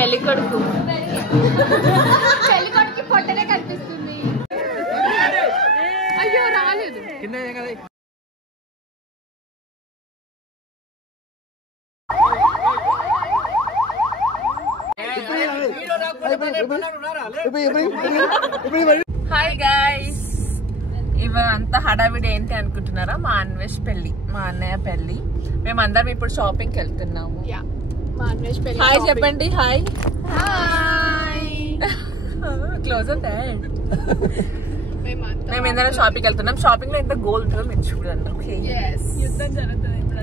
పెళ్లి కొడుకు పొట్టనే కనిపిస్తుంది. అయ్యో రాలేదు. హాయ్ గైస్, ఇవంతా హడావిడి ఏంటి అనుకుంటున్నారా? మా అన్వేష్ పెళ్లి, మా అన్నయ్య పెళ్లి. మేమందరం ఇప్పుడు షాపింగ్కి వెళ్తున్నాము. హాయ్ చెప్పండి. Hi close dad. మేము ఏంటంటే షాపింగ్కి వెళ్తున్నాం. షాపింగ్ లో ఎంత గోల్డ్ ఉంటుందో మీరు చూడండి. ఓకే, యుద్ధం జరుగుతుంది ఇప్పుడు.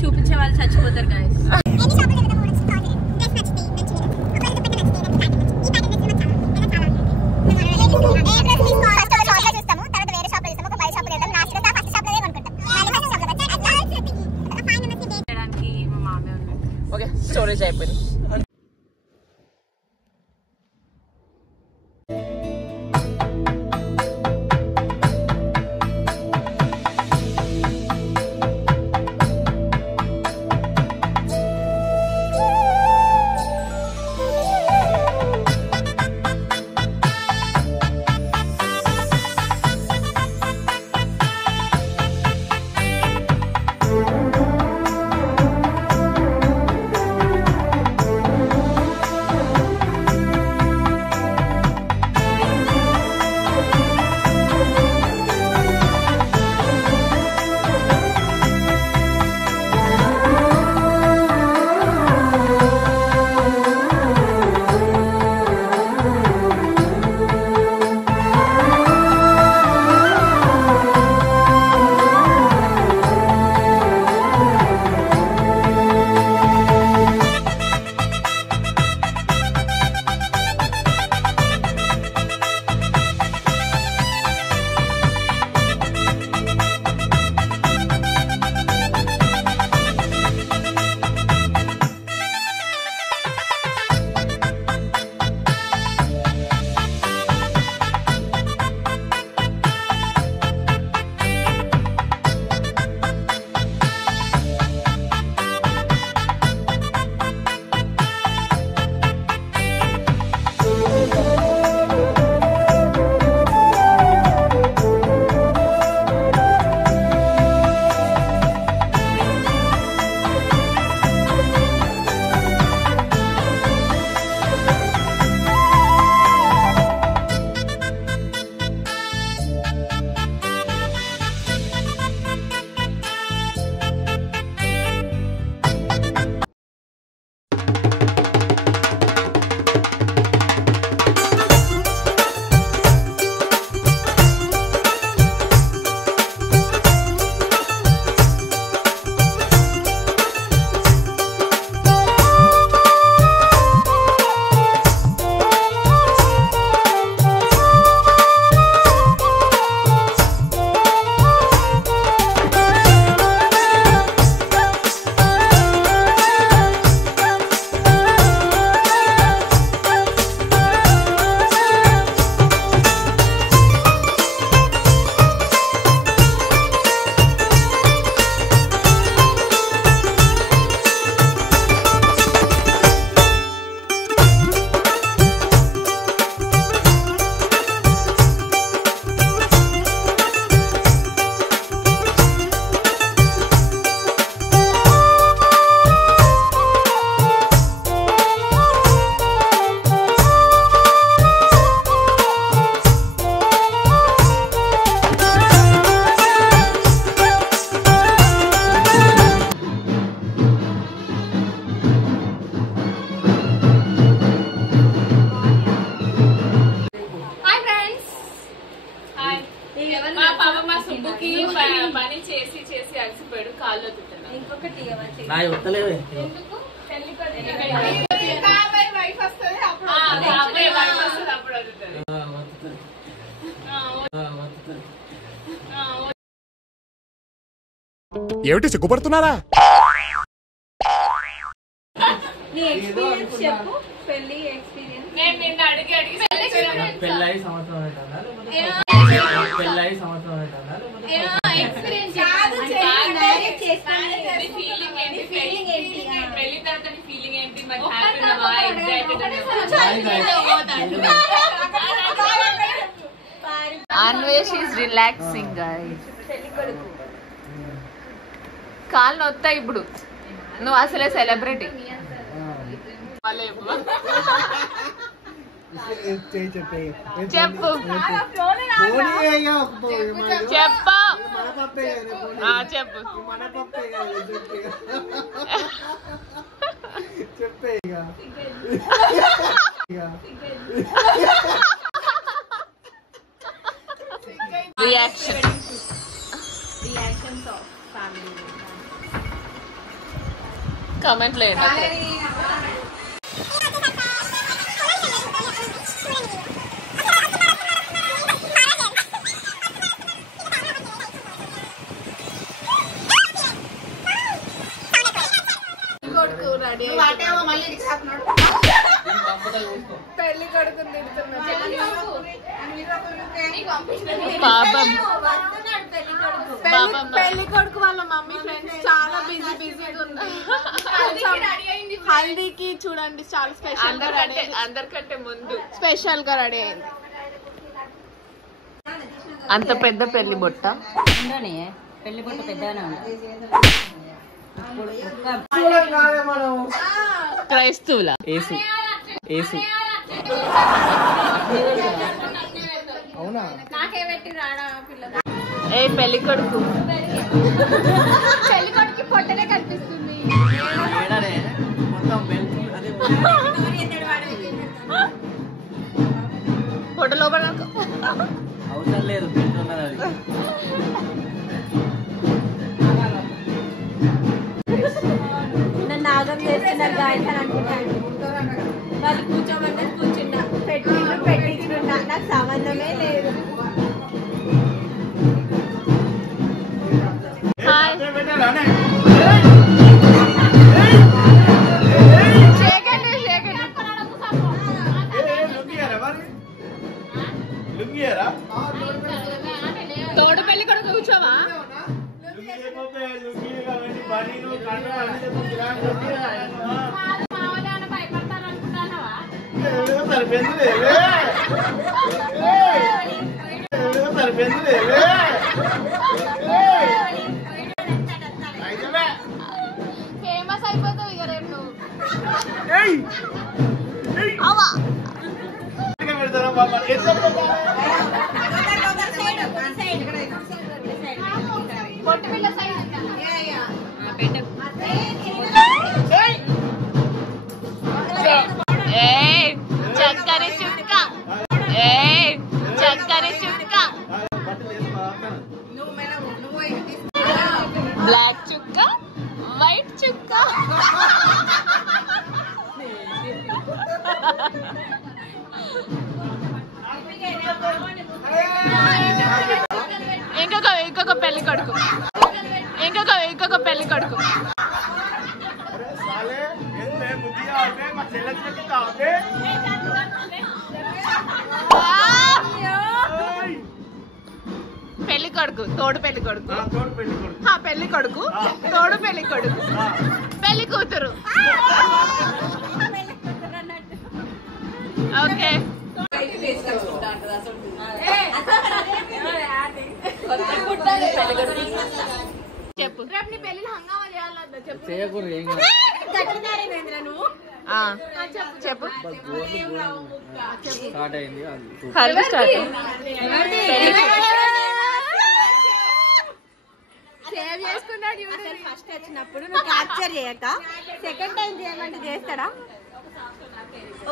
చూపించే వాళ్ళు చచ్చిపోతారు గైస్. ఓకే, స్టోరేజ్ అయిపోయింది. పని చేసి చేసి అలసిపోయాడు, కాళ్ళు తింటున్నా. ఇంకొకటి ఏమిటి సిగ్గుపడుతున్నారా? నేను నిన్న అడిగి పెళ్ళై సంవత్సరం పెళ్లి తర్వాత ఫీలింగ్ ఏంటి, అన్వేష్ ఈస్ రిలాక్సింగ్ గైస్. కాళ్ళు నొత్తాయి ఇప్పుడు. నువ్వు అసలే సెలబ్రిటీ. చెప్పు చెప్పు రియాక్షన్స్ ఆఫ్ ఫ్యామిలీ కామెంట్ లేదు. పెళ్లి కొడుకు పెళ్లి కొడుకు వాళ్ళ మమ్మీ ఫ్రెండ్స్ చాలా బిజీగా ఉన్నారు. హల్దీకి చూడండి చాలా స్పెషల్ అందరికంటే ముందు స్పెషల్ గా రెడీ అయింది. అంత పెద్ద పెళ్లి బొట్ట పెళ్లి బొట్ట పెద్దగానే ఉంది. క్రైస్తవుల ఏ పెళ్లి కొడుకు పెళ్లి కొడుకు పొట్టలే కనిపిస్తుంది. పొట్ట లోపల అవసరం లేదు. నన్ను ఆగం చేస్తున్నారు గాయస్ అని అనుకుంటాను. వాళ్ళు కూర్చోమన్నా కూర్చున్నా, పెట్టించుకున్నా, నాకు సంబంధమే లేదు. తోడు పెళ్లి కొడుకు కూర్చోవా? ఫేమస్ అయిపోతావు ఇక రేపు నువ్వు. పొట్టు పిల్ల సైజ్ చక్కని చుక్క, చక్కని చుక్క, బ్లాక్ చుక్క, వైట్ చుక్క. ఇంకొక పెళ్లి కొడుకు, ఇంకొక పెళ్లి కొడుకు. పెళ్లి కొడుకు, తోడు పెళ్లి కొడుకు, పెళ్లి కొడుకు, తోడు పెళ్లి కొడుకు, పెళ్లి కూతురు. ఓకే చెప్పు. రేపు నీ పెళ్లిలో హంగామా చేయాలన్నా చెప్పు. చేయకూడదు ఏం చెప్పు. స్టార్ట్ అయింది. హల్దీ స్టార్ట్. సేవ్ చేసుకున్నాడు. ఫస్ట్ వచ్చినప్పుడు నువ్వు క్యాప్చర్ చేయక సెకండ్ టైం చేయమంటే చేస్తాడా?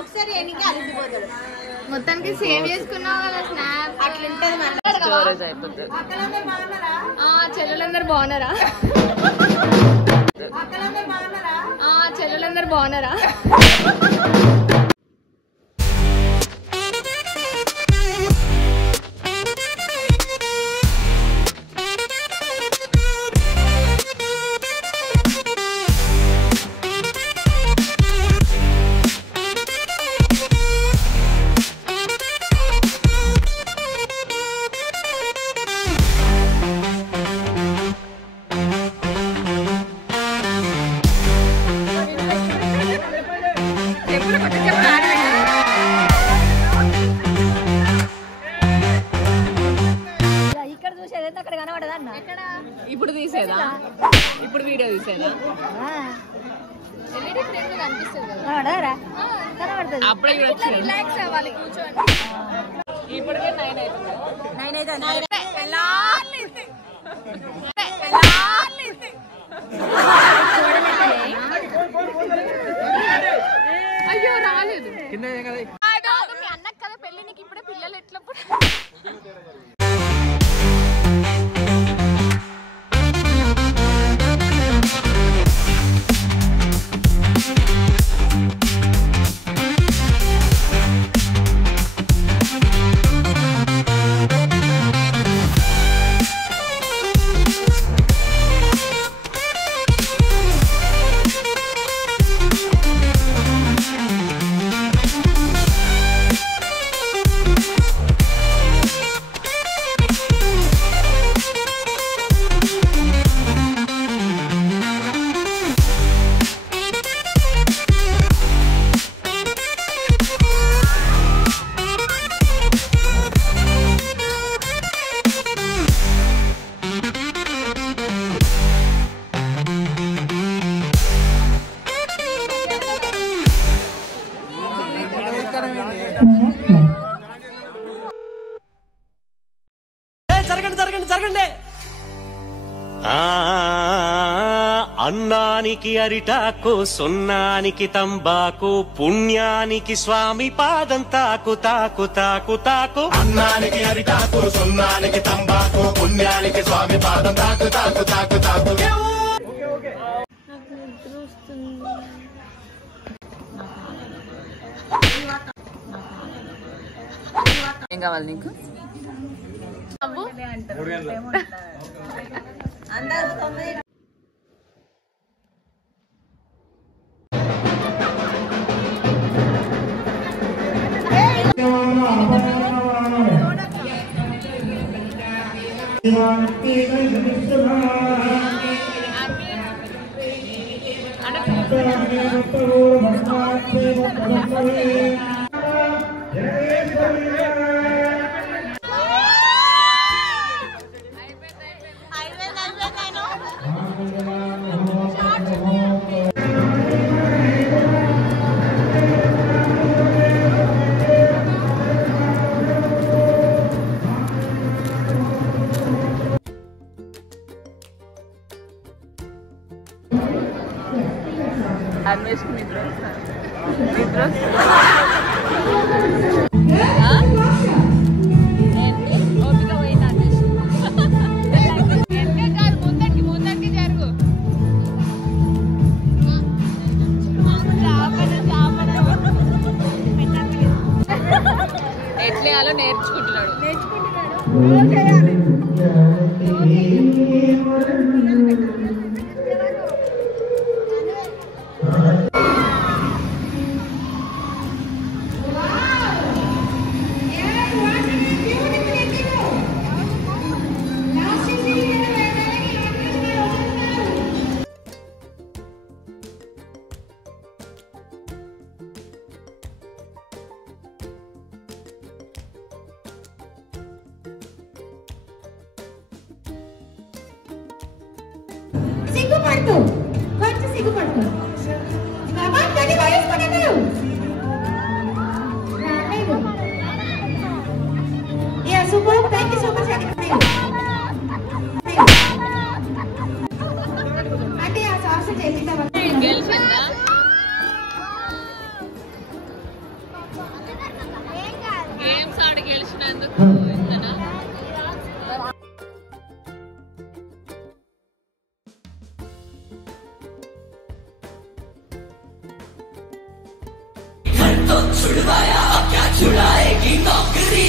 ఒకసారి ఎన్నిక అలిసిపోతాడు. మొత్తానికి సేవ్ చేసుకున్నావు కదా స్నాప్. అట్లుంటది మన స్టోరేజ్ అయిపోతుంది. చెల్లెలందరూ బాగున్నారా? చెల్లెలందరూ బాగున్నారా? ఇప్పుడు తీసేదా? ఇప్పుడు వీడియో తీసేదా? అప్పుడే రిలాక్స్ అవ్వాలి కూర్చోండి. ఇప్పటికే 9 అవుతుంది. అయ్యో రాలేదు. మీ అన్నకు కదా పెళ్లి, నీకు ఇప్పుడే పిల్లలు ఎట్లా? అన్నానికి అరిటాకు, సున్నానికి తంబాకు, పుణ్యానికి స్వామి పాదం తాకు తాకు తాకు తాకు. అన్నానికి అరిటాకు, సున్నానికి తంబాకు, పుణ్యానికి స్వామి పాదం తాకు తాకు తాకు తాకు. ఏం కావాలి నీకు? అన్వేష్కి నిద్ర వస్తుంది. ఓపిక పోయింది అన్వేష్. ముందటికి జరుగు. ఎట్లేయాలో నేర్చుకుంటున్నాడు. సిగ్గుపడుతూ కొంచెం సిగ్గుపడుతూ super thank you so much అంటే ఆ సాస్ చేద్దాం. గెలిచిందా? గేమ్స్ ఆడి గెలిచినందుకు ఇంతనా? छुड़वाया क्या छुड़ाएगी नौकरी।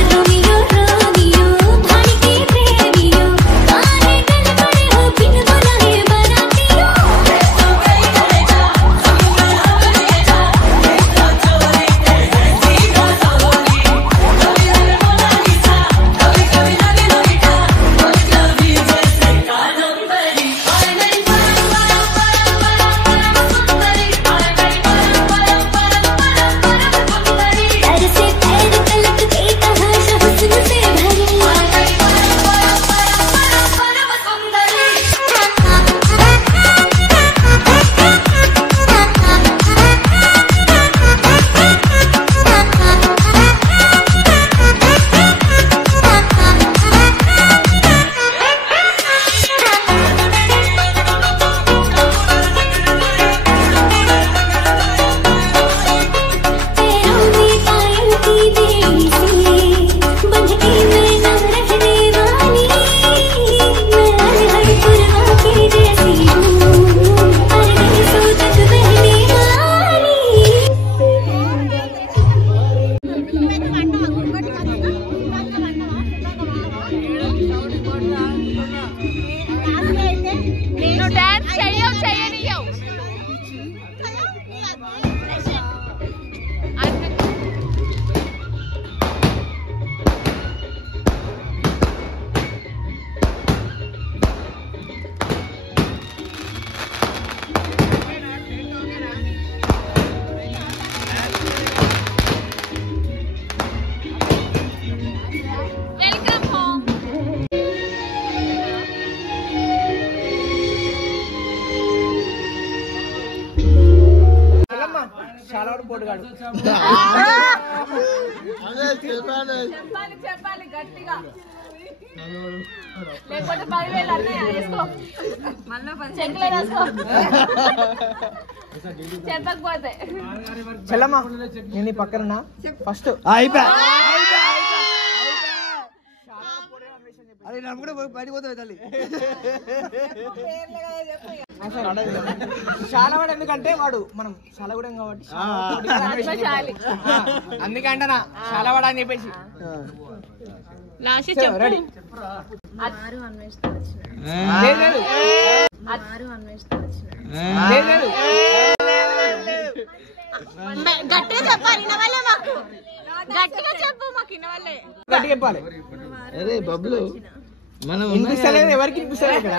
Romeo, Romeo పోటుగాడు. చెప్పాలి గట్టిగా, లేకపోతే 10,000 అన్నయ్య వేసుకో, చెక్లో వేసుకో చెప్పకపోతే. చెల్లమ్మా నేను పక్కన ఫస్ట్ అరే నమ్ముకుంటే బయటకు పోతావు తల్లి. చాలా వాడు ఎందుకంటే వాడు మనం చాలా కూడా కాబట్టి అందుకంటే చాలా వాడు అని చెప్పేసి రెడీ. గట్టిగా చెప్పాలి, వినవాలే మాకు, గట్టిగా చెప్పు, మాకు వినవాలే, గట్టిగా చెప్పాలి. అరే బబ్లు మనం వినిపిస్తలేదు, ఎవరికి వినిపిస్తలేదు ఇక్కడ.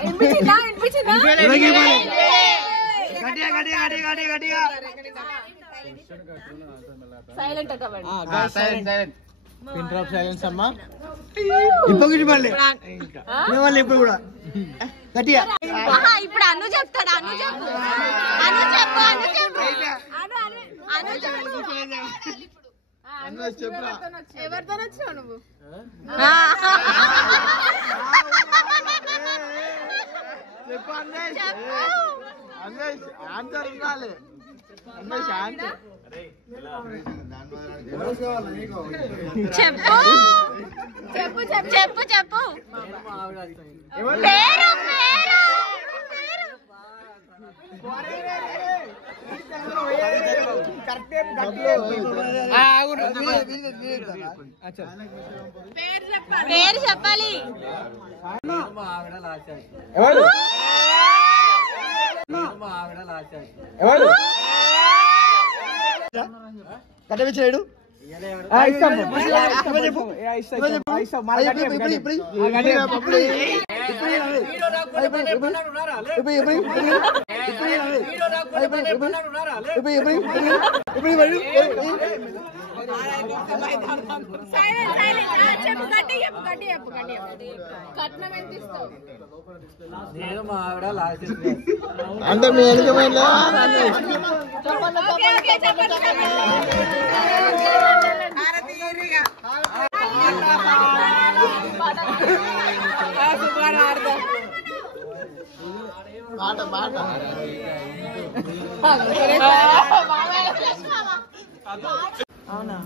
సైలెంట్ పిన్ డ్రాప్ సైలెన్స్ అమ్మా. ఇప్పుడు మళ్ళీ మళ్ళీ ఇప్పుడు కూడా గట్టిగా ఇప్పుడు అను చెప్తాడు, అను చెప్పు, అను చెప్పు, అను చెప్పు, అను చెప్పు. ఎవరితో వచ్చావు నువ్వు? చెప్పు చెప్పు చెప్పు చెప్పు పేరు పేరు పేరు చెప్పాలి. ఎవరు కట్టవిచ్చాడు అందరు మీ వెనుకమైనా అవునా